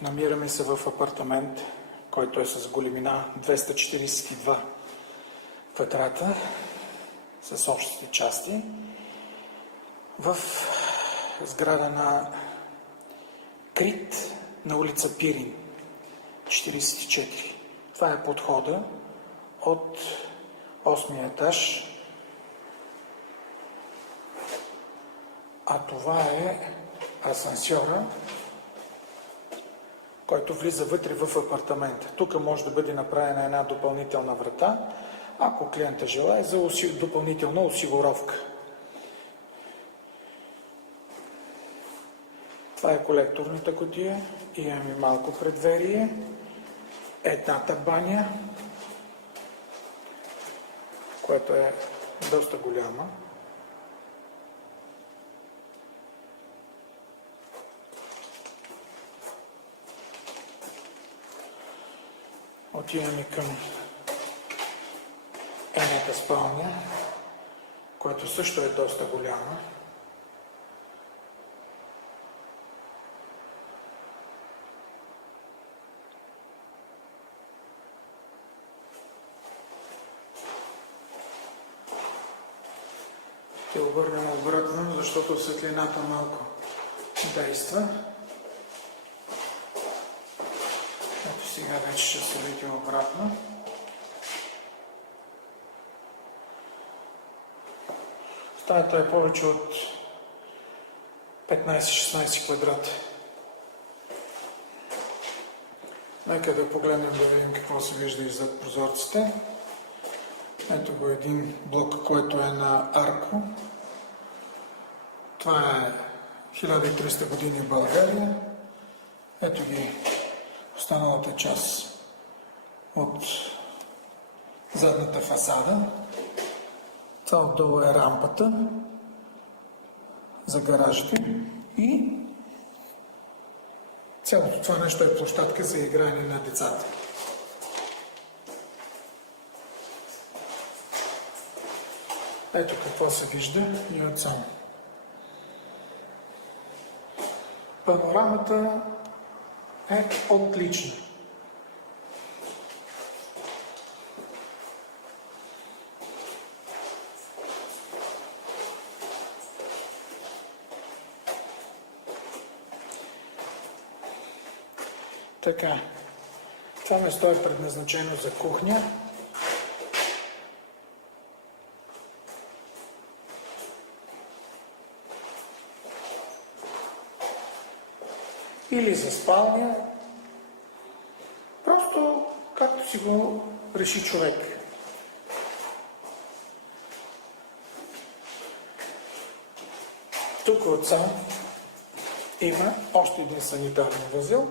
Намираме се в апартамент, който е с големина 242 квадрата, с общите части, в сграда на Крит на улица Пирин, 44. Това е подхода от 8 етаж, а това е асансьора, който влиза вътре в апартамента. Тук може да бъде направена една допълнителна врата, ако клиента желае, за допълнителна осигуровка. Това е колекторната кутия. Имаме малко предверие, едната баня, която е доста голяма. Отиваме към едната спалня, която също е доста голяма. Ще обърнем обратно, защото светлината малко действа. Ето сега вече ще се види обратно. Стаята е повече от 15-16 квадрата. Нека да погледнем да видим какво се вижда и зад прозорците. Ето го един блок, който е на Арко. Това е 1300 години в България. Ето ги останалата част от задната фасада. Това отдолу е рампата за гаражите и цялото това нещо е площадка за игране на децата. Ето какво се вижда и отсам. Панорамата е отлична. Така, това место е предназначено за кухня. Или за спалня. Просто както си го реши човек. Тук отсам има още един санитарен възел.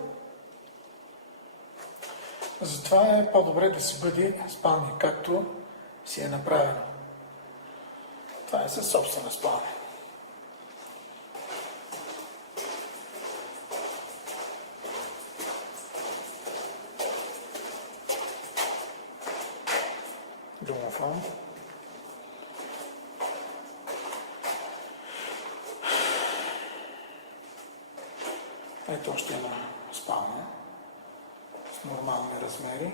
Затова е по-добре да си бъде спалня, както си е направено. Това е със собствена спалня. Домофон. Ето още една спалня с нормални размери.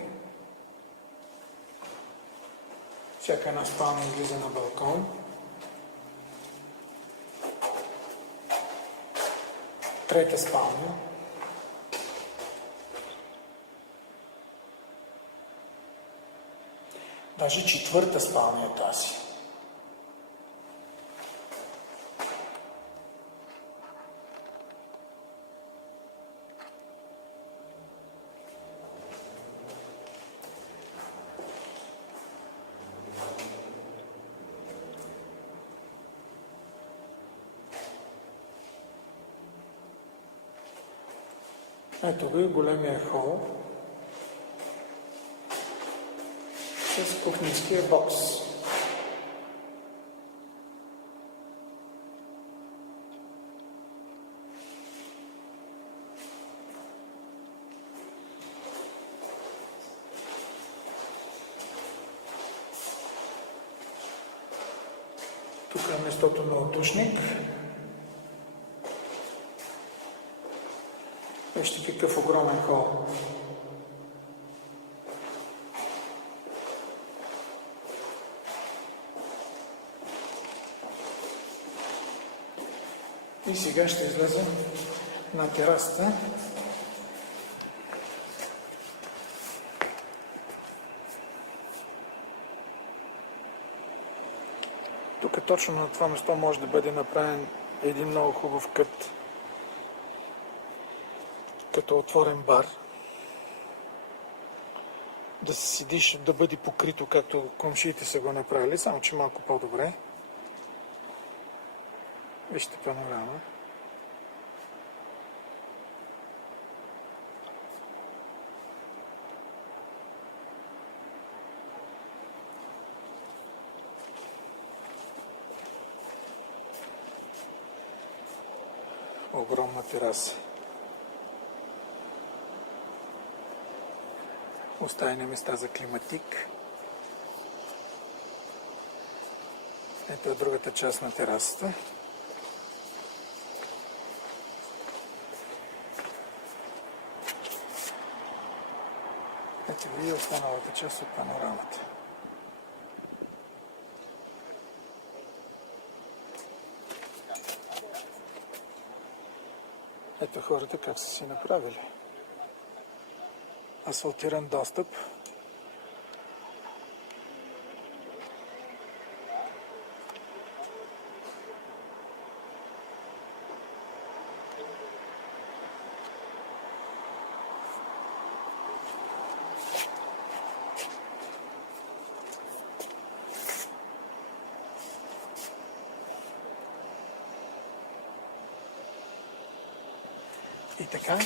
Всяка една спалня излиза на балкон. Трета спалня. Даже четвърта спалня е тази. Ето го и големия хол с кухненския бокс. Тук е местото на отдушник. Вижте какъв огромен хол. И сега ще излезем на терасата. Тук точно на това место може да бъде направен един много хубав кът, като отворен бар. Да се седиш, да бъде покрито, както комшиите са го направили, само че малко по-добре. Вижте панорама. Огромна тераса. Оставени места за климатик. Ето е другата част на терасата. Ето ви останалата част от панорамата. Ето хората как са си направили. Асфалтиран достъп. И така,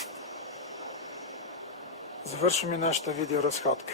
завършваме нашата видеоразходка.